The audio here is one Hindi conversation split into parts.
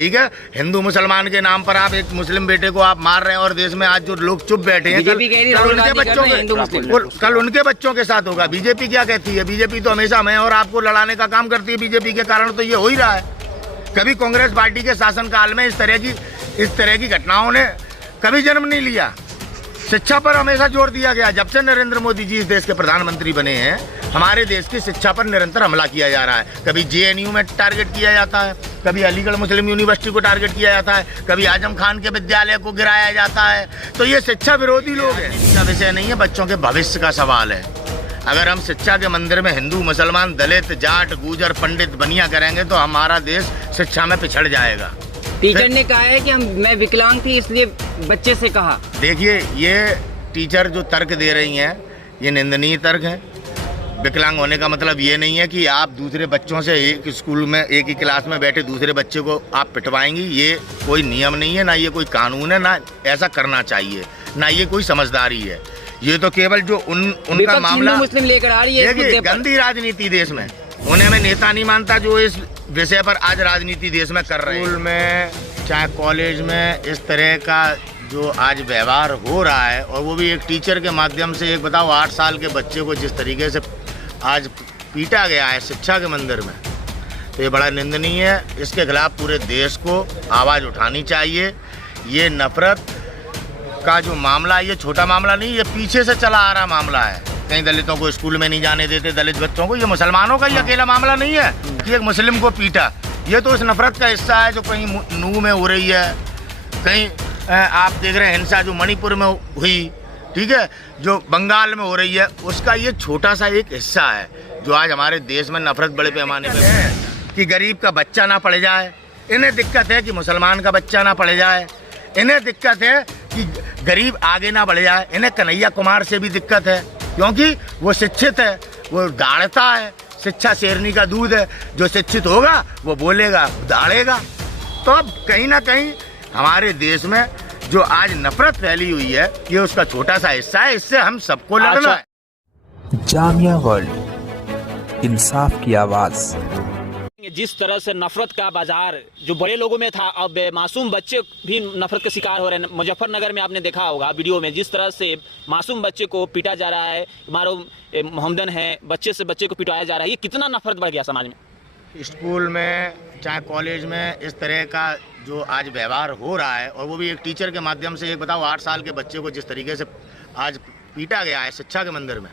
ठीक है, हिंदू मुसलमान के नाम पर आप एक मुस्लिम बेटे को आप मार रहे हैं और देश में आज जो लोग चुप बैठे हैं, कल उनके बच्चों के साथ होगा। बीजेपी क्या कहती है? बीजेपी तो हमेशा मैं और आपको लड़ाने का काम करती है। बीजेपी के कारण तो ये हो ही रहा है। कभी कांग्रेस पार्टी के शासनकाल में इस तरह की घटनाओं ने कभी जन्म नहीं लिया। शिक्षा पर हमेशा जोर दिया गया। जब से नरेंद्र मोदी जी इस देश के प्रधानमंत्री बने हैं, हमारे देश की शिक्षा पर निरंतर हमला किया जा रहा है। कभी JNU में टारगेट किया जाता है, कभी अलीगढ़ मुस्लिम यूनिवर्सिटी को टारगेट किया जाता है, कभी आजम खान के विद्यालय को गिराया जाता है। तो ये शिक्षा विरोधी लोग हैं। इसका विषय नहीं है, बच्चों के भविष्य का सवाल है। अगर हम शिक्षा के मंदिर में हिंदू मुसलमान दलित जाट गुजर पंडित बनिया करेंगे तो हमारा देश शिक्षा में पिछड़ जाएगा। टीचर ने कहा है कि मैं विकलांग थी इसलिए बच्चे से कहा। देखिए, ये टीचर जो तर्क दे रही हैं ये निंदनीय तर्क है। विकलांग होने का मतलब ये नहीं है कि आप दूसरे बच्चों से एक स्कूल में एक ही क्लास में बैठे दूसरे बच्चे को आप पिटवाएंगी। ये कोई नियम नहीं है, ना ये कोई कानून है, ना ऐसा करना चाहिए, ना ये कोई समझदारी है। ये तो केवल जो उनका मामला मुस्लिम लेकर आ रही है। देखिए, गंदी राजनीति देश में। उन्हें मैं नेता नहीं मानता जो इस विषय पर आज राजनीति देश में कर रहे हैं। स्कूल में चाहे कॉलेज में इस तरह का जो आज व्यवहार हो रहा है, और वो भी एक टीचर के माध्यम से। एक बताओ, 8 साल के बच्चे को जिस तरीके से आज पीटा गया है शिक्षा के मंदिर में, तो ये बड़ा निंदनीय है। इसके खिलाफ पूरे देश को आवाज़ उठानी चाहिए। ये नफरत का जो मामला है ये छोटा मामला नहीं, ये पीछे से चला आ रहा मामला है। कहीं दलितों को स्कूल में नहीं जाने देते, दलित बच्चों को। ये मुसलमानों का ही अकेला मामला नहीं है कि एक मुस्लिम को पीटा। ये तो इस नफरत का हिस्सा है जो कहीं नू में हो रही है, कहीं आप देख रहे हैं हिंसा जो मणिपुर में हुई, ठीक है, जो बंगाल में हो रही है, उसका ये छोटा सा एक हिस्सा है जो आज हमारे देश में नफरत बड़े पैमाने पे है। कि गरीब का बच्चा ना पढ़ जाए, इन्हें दिक्कत है कि मुसलमान का बच्चा ना पढ़ जाए, इन्हें दिक्कत है कि गरीब आगे ना बढ़ जाए। इन्हें कन्हैया कुमार से भी दिक्कत है क्योंकि वो शिक्षित है, वो दाढ़ता है। शिक्षा शेरनी का दूध है, जो शिक्षित होगा वो बोलेगा, दाढ़ेगा। तो अब कहीं ना कहीं हमारे देश में जो आज नफरत फैली हुई है ये उसका छोटा सा हिस्सा है। इससे हम सबको लड़ना है। जामिया वर्ल्ड, इंसाफ की आवाज़। जिस तरह से नफरत का बाजार जो बड़े लोगों में था, अब मासूम बच्चे भी नफरत के शिकार हो रहे हैं। मुजफ्फरनगर में आपने देखा होगा वीडियो में, जिस तरह से मासूम बच्चे को पीटा जा रहा है। मारो मोहम्मदन है, बच्चे से बच्चे को पिटाया जा रहा है। ये कितना नफरत बढ़ गया समाज में। स्कूल में चाहे कॉलेज में इस तरह का जो आज व्यवहार हो रहा है, और वो भी एक टीचर के माध्यम से। एक बताओ, 8 साल के बच्चे को जिस तरीके से आज पीटा गया है शिक्षा के मंदिर में,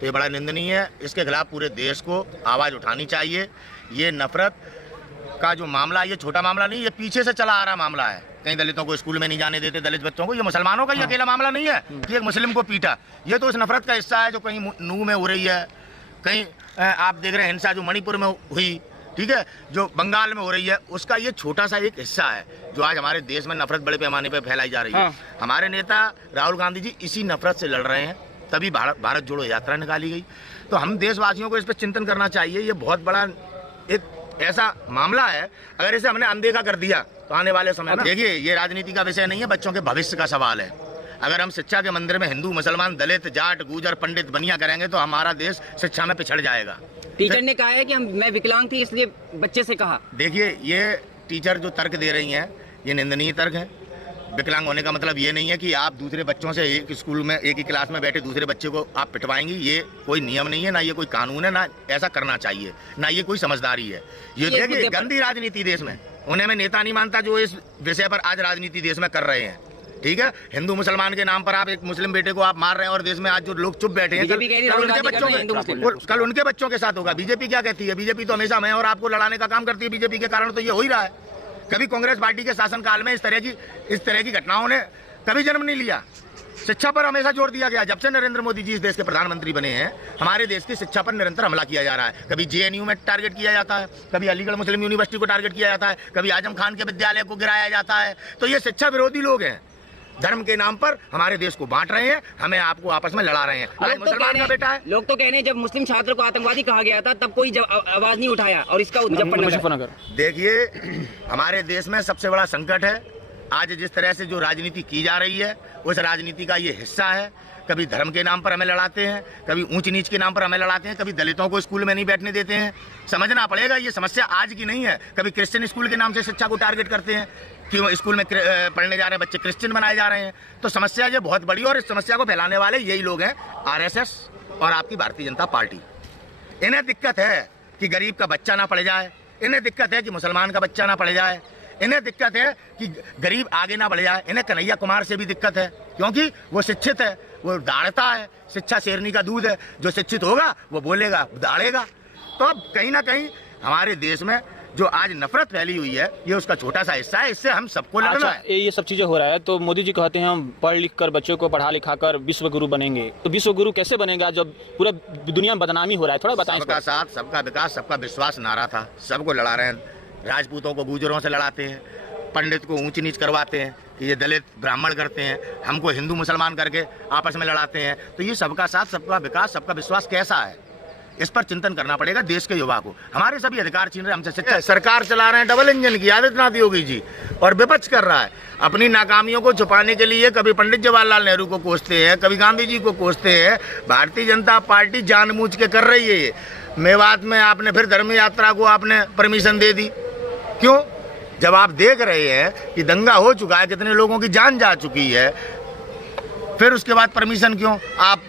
तो ये बड़ा निंदनीय है। इसके खिलाफ पूरे देश को आवाज़ उठानी चाहिए। ये नफरत का जो मामला है ये छोटा मामला नहीं, ये पीछे से चला आ रहा मामला है। कहीं दलितों को स्कूल में नहीं जाने देते, दलित बच्चों को। ये मुसलमानों का ही अकेला मामला नहीं है कि एक मुस्लिम को पीटा। ये तो इस नफरत का हिस्सा है जो कहीं नू में हो रही है, कहीं आप देख रहे हैं हिंसा जो मणिपुर में हुई, ठीक है, जो बंगाल में हो रही है, उसका ये छोटा सा एक हिस्सा है जो आज हमारे देश में नफरत बड़े पैमाने पर फैलाई जा रही है। हमारे नेता राहुल गांधी जी इसी नफरत से लड़ रहे हैं, तभी भारत जोड़ो यात्रा निकाली गई। तो हम देशवासियों को इस पर चिंतन करना चाहिए। ये बहुत बड़ा एक ऐसा मामला है, अगर इसे हमने अनदेखा कर दिया तो आने वाले समय में, देखिए, ये राजनीति का विषय नहीं है, बच्चों के भविष्य का सवाल है। अगर हम शिक्षा के मंदिर में हिंदू मुसलमान दलित जाट गुजर पंडित बनिया करेंगे तो हमारा देश शिक्षा में पिछड़ जाएगा। टीचर ने कहा है कि मैं विकलांग थी इसलिए बच्चे से कहा। देखिए, ये टीचर जो तर्क दे रही हैं ये निंदनीय तर्क है। विकलांग होने का मतलब ये नहीं है कि आप दूसरे बच्चों से एक स्कूल में एक ही क्लास में बैठे दूसरे बच्चे को आप पिटवाएंगी। ये कोई नियम नहीं है, ना ये कोई कानून है, ना ऐसा करना चाहिए, ना ये कोई समझदारी है। ये देखिए, गंदी राजनीति देश में। उन्हें मैं नेता नहीं मानता जो इस विषय पर आज राजनीति देश में कर रहे हैं, ठीक है। हिंदू मुसलमान के नाम पर आप एक मुस्लिम बेटे को आप मार रहे हैं और देश में आज जो लोग चुप बैठे हैं, कल उनके बच्चों के साथ होगा। बीजेपी क्या कहती है? बीजेपी तो हमेशा मैं और आपको लड़ाने का काम करती है। बीजेपी के कारण तो ये हो ही रहा है। कभी कांग्रेस पार्टी के शासनकाल में इस तरह की घटनाओं ने कभी जन्म नहीं लिया। शिक्षा पर हमेशा जोर दिया गया। जब से नरेंद्र मोदी जी इस देश के प्रधानमंत्री बने हैं, हमारे देश की शिक्षा पर निरंतर हमला किया जा रहा है। कभी JNU में टारगेट किया जाता है, कभी अलीगढ़ मुस्लिम यूनिवर्सिटी को टारगेट किया जाता है, कभी आजम खान के विद्यालय को गिराया जाता है। तो ये शिक्षा विरोधी लोग हैं, धर्म के नाम पर हमारे देश को बांट रहे हैं, हमें आपको आपस में लड़ा रहे हैं। मुसलमान का बेटा है। लोग तो कह रहे हैं जब मुस्लिम छात्र को आतंकवादी कहा गया था तब कोई आवाज नहीं उठाया, और इसका मुजफ्फरनगर। देखिए, हमारे देश में सबसे बड़ा संकट है आज जिस तरह से जो राजनीति की जा रही है उस राजनीति का ये हिस्सा है। कभी धर्म के नाम पर हमें लड़ाते हैं, कभी ऊंच नीच के नाम पर हमें लड़ाते हैं, कभी दलितों को स्कूल में नहीं बैठने देते हैं। समझना पड़ेगा, ये समस्या आज की नहीं है। कभी क्रिश्चियन स्कूल के नाम से शिक्षा को टारगेट करते हैं कि वो स्कूल में पढ़ने जा रहे हैं बच्चे क्रिश्चियन बनाए जा रहे हैं। तो समस्या ये बहुत बड़ी, और इस समस्या को फैलाने वाले यही लोग हैं, आरएसएस और आपकी भारतीय जनता पार्टी। इन्हें दिक्कत है कि गरीब का बच्चा ना पढ़ जाए, इन्हें दिक्कत है कि मुसलमान का बच्चा ना पढ़ जाए, इन्हें दिक्कत है कि गरीब आगे ना बढ़ जाए। इन्हें कन्हैया कुमार से भी दिक्कत है, क्योंकि वो शिक्षित है, वो दाढ़ता है। शिक्षा शेरनी का दूध है, जो शिक्षित होगा वो बोलेगा, दाढ़ेगा। तो अब कहीं ना कहीं हमारे देश में जो आज नफरत फैली हुई है, ये उसका छोटा सा हिस्सा है। इससे हम सबको लड़ना है। ये सब चीजें हो रहा है तो मोदी जी कहते हैं हम पढ़ लिख कर बच्चों को पढ़ा लिखा कर विश्व गुरु बनेंगे। तो विश्व गुरु कैसे बनेगा जब पूरा दुनिया में बदनामी हो रहा है? थोड़ा बताएं। सबका साथ, सबका विकास, सबका विश्वास नारा था, सबको लड़ा रहे हैं। राजपूतों को गुजरों से लड़ाते हैं, पंडित को ऊंच नीच करवाते हैं कि ये दलित ब्राह्मण करते हैं, हमको हिंदू मुसलमान करके आपस में लड़ाते हैं। तो ये सबका साथ, सबका विकास, सबका विश्वास कैसा है, इस पर चिंतन करना पड़ेगा देश के युवा को। हमारे सभी अधिकार छीन रहे, हमसे शिक्षा। सरकार चला रहे हैं डबल इंजन की, आदित्यनाथ योगी जी, और विपक्ष कर रहा है। अपनी नाकामियों को छुपाने के लिए कभी पंडित जवाहरलाल नेहरू को कोसते हैं, कभी गांधी जी को कोसते हैं। भारतीय जनता पार्टी जानबूझ के कर रही है ये। मेवात में आपने फिर धर्म यात्रा को आपने परमिशन दे दी, क्यों? जब आप देख रहे हैं कि दंगा हो चुका है, कितने लोगों की जान जा चुकी है, फिर उसके बाद परमिशन क्यों आप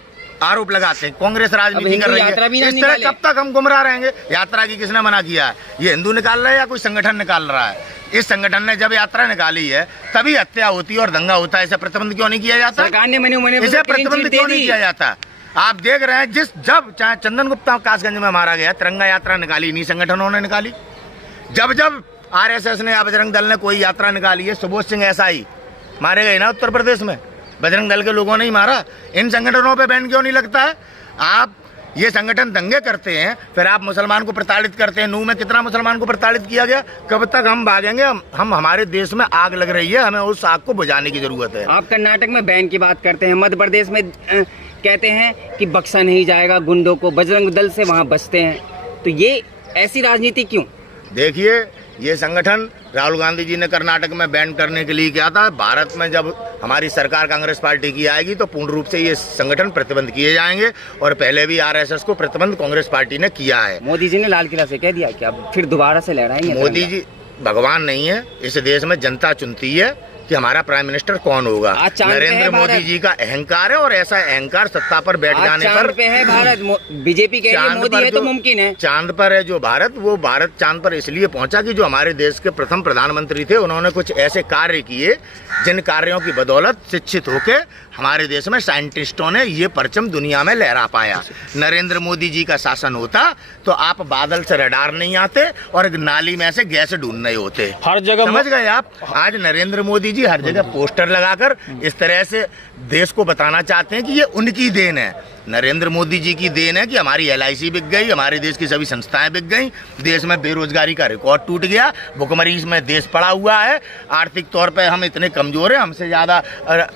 आरोप लगाते हैं? कांग्रेस राजनीति कर रही है। इस तरह कब तक हम गुमराह रहेंगे? यात्रा की किसने मना किया है? ये हिंदू निकाल रहा है या कोई संगठन निकाल रहा है? इस संगठन ने जब यात्रा निकाली है तभी हत्या होती है और दंगा होता है। इसे प्रतिबंध क्यों नहीं किया जाता? इसे प्रतिबंध क्यों नहीं किया जाता? आप देख रहे हैं जब चाहे चंदन गुप्ता कासगंज में मारा गया, तिरंगा यात्रा निकाली इन्हीं संगठनों ने निकाली। जब आरएसएस ने या बजरंग दल ने कोई यात्रा निकाली है, सुबोध सिंह एसआई मारे गए ना उत्तर प्रदेश में, बजरंग दल के लोगों ने ही मारा। इन संगठनों पे बैन क्यों नहीं लगता है? आप ये संगठन दंगे करते हैं, फिर आप मुसलमान को प्रताड़ित करते हैं। नूह में कितना मुसलमान को प्रताड़ित किया गया? कब तक हम भागेंगे? हम हमारे देश में आग लग रही है, हमें उस आग को बुझाने की जरूरत है। आप कर्नाटक में बैन की बात करते हैं, मध्य प्रदेश में कहते हैं कि बख्शा नहीं जाएगा गुंडों को, बजरंग दल से वहाँ बचते हैं। तो ये ऐसी राजनीति क्यों? देखिए, ये संगठन राहुल गांधी जी ने कर्नाटक में बैन करने के लिए किया था। भारत में जब हमारी सरकार कांग्रेस पार्टी की आएगी तो पूर्ण रूप से ये संगठन प्रतिबंध किए जाएंगे, और पहले भी आरएसएस को प्रतिबंध कांग्रेस पार्टी ने किया है। मोदी जी ने लाल किला से कह दिया कि अब फिर दोबारा से लहराएंगे। मोदी जी भगवान नहीं है, इस देश में जनता चुनती है कि हमारा प्राइम मिनिस्टर कौन होगा। नरेंद्र मोदी जी का अहंकार है, और ऐसा अहंकार सत्ता पर बैठ जाने पर पे है भारत। बीजेपी कह रही है मोदी है तो मुमकिन है। चांद पर है जो भारत, वो भारत चांद पर इसलिए पहुंचा कि जो हमारे देश के प्रथम प्रधानमंत्री थे, उन्होंने कुछ ऐसे कार्य किए जिन कार्यों की बदौलत शिक्षित होके हमारे देश में साइंटिस्टों ने ये परचम दुनिया में लहरा पाया। नरेंद्र मोदी जी का शासन होता तो आप बादल से रडार नहीं आते और नाली में से गैस ढूंढ नहीं होते। हर जगह समझ गए आप? आज नरेंद्र मोदी जी हर जगह पोस्टर लगाकर इस तरह से देश को बताना चाहते हैं कि ये उनकी देन है। नरेंद्र मोदी जी की देन है कि हमारी LIC बिक गई, हमारे देश की सभी संस्थाएं बिक गई, देश में बेरोजगारी का रिकॉर्ड टूट गया, भुखमरी में देश पड़ा हुआ है, आर्थिक तौर पे हम इतने कमजोर हैं, हमसे ज्यादा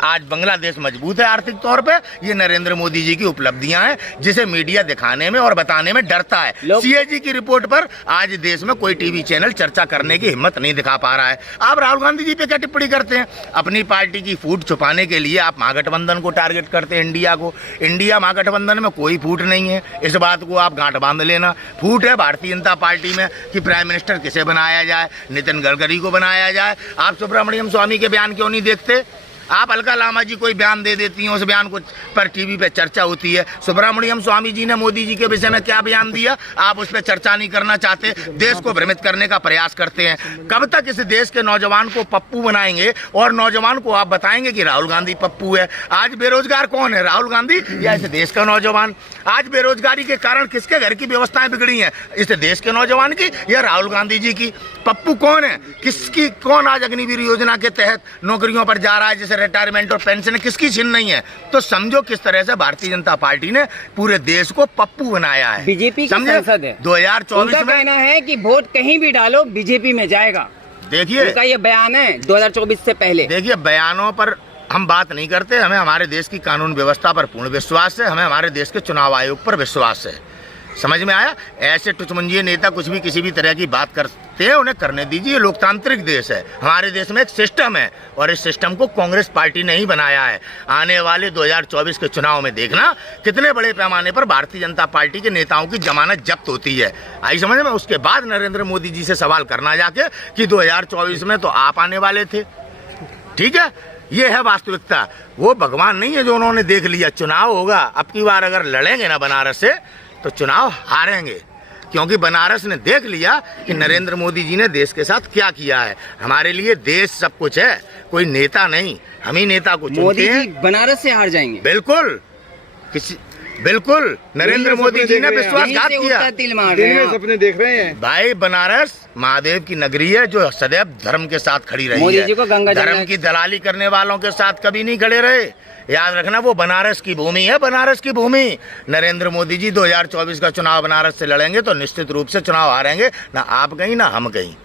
आज बांग्लादेश मजबूत है आर्थिक तौर पे। ये नरेंद्र मोदी जी की उपलब्धियां हैं जिसे मीडिया दिखाने में और बताने में डरता है। CAG की रिपोर्ट पर आज देश में कोई टीवी चैनल चर्चा करने की हिम्मत नहीं दिखा पा रहा है। आप राहुल गांधी जी पे क्या टिप्पणी करते हैं? अपनी पार्टी की फूट छुपाने के लिए आप महागठबंधन को टारगेट करते हैं, इंडिया को। इंडिया महागठबंधन में कोई फूट नहीं है, इस बात को आप गांठ बांध लेना। फूट है भारतीय जनता पार्टी में कि प्राइम मिनिस्टर किसे बनाया जाए, नितिन गडकरी को बनाया जाए। आप सुब्रमण्यम स्वामी के बयान क्यों नहीं देखते? आप अलका लामा जी कोई बयान दे देती हैं, उस बयान को पर टीवी पे चर्चा होती है। सुब्रमण्यम स्वामी जी ने मोदी जी के विषय में क्या बयान दिया, आप उस पर चर्चा नहीं करना चाहते, देश को भ्रमित करने का प्रयास करते हैं। कब तक इस देश के नौजवान को पप्पू बनाएंगे और नौजवान को आप बताएंगे कि राहुल गांधी पप्पू है? आज बेरोजगार कौन है, राहुल गांधी या इस देश का नौजवान? आज बेरोजगारी के कारण किसके घर की व्यवस्थाएं बिगड़ी हैं, इस देश के नौजवान की या राहुल गांधी जी की? पप्पू कौन है, किसकी कौन आज अग्निवीर योजना के तहत नौकरियों पर जा रहा है, जिसे रिटायरमेंट और पेंशन किसकी छीन नहीं है? तो समझो किस तरह से भारतीय जनता पार्टी ने पूरे देश को पप्पू बनाया है। बीजेपी की संसद है, 2024 में कहना है कि वोट कहीं भी डालो बीजेपी में जाएगा। देखिए उनका ये बयान है 2024 से पहले। देखिए, बयानों पर हम बात नहीं करते, हमें हमारे देश की कानून व्यवस्था पर पूर्ण विश्वास है, हमें हमारे देश के चुनाव आयोग पर विश्वास है। समझ में आया? ऐसे टुचमुंजिए नेता कुछ भी किसी भी तरह की बात करते हैं, उन्हें करने दीजिए। ये लोकतांत्रिक देश है, हमारे देश में एक सिस्टम है और इस सिस्टम को कांग्रेस पार्टी ने ही बनाया है। आने वाले 2024 के चुनाव में देखना कितने बड़े पैमाने पर भारतीय जनता पार्टी के नेताओं की जमानत जब्त होती है। आई समझ में? उसके बाद नरेंद्र मोदी जी से सवाल करना जाके कि 2024 में तो आप आने वाले थे। ठीक है, ये है वास्तविकता। वो भगवान नहीं है जो उन्होंने देख लिया चुनाव होगा, अब की बार अगर लड़ेंगे ना बनारस से तो चुनाव हारेंगे, क्योंकि बनारस ने देख लिया कि नरेंद्र मोदी जी ने देश के साथ क्या किया है। हमारे लिए देश सब कुछ है, कोई नेता नहीं। हम ही नेता को चुनते मोदी हैं। जी बनारस से हार जाएंगे। बिल्कुल, बिल्कुल नरेंद्र मोदी जी ने विश्वासघात किया। तिल मार रहे हैं आप। सपने देख रहे हैं भाई, बनारस महादेव की नगरी है जो सदैव धर्म के साथ खड़ी रही मोदी है। जी को गंगा धर्म जमुना की दलाली करने वालों के साथ कभी नहीं खड़े रहे। याद रखना, वो बनारस की भूमि है, बनारस की भूमि। नरेंद्र मोदी जी 2024 का चुनाव बनारस से लड़ेंगे तो निश्चित रूप से चुनाव हारेंगे, ना आप कहीं ना हम कहीं।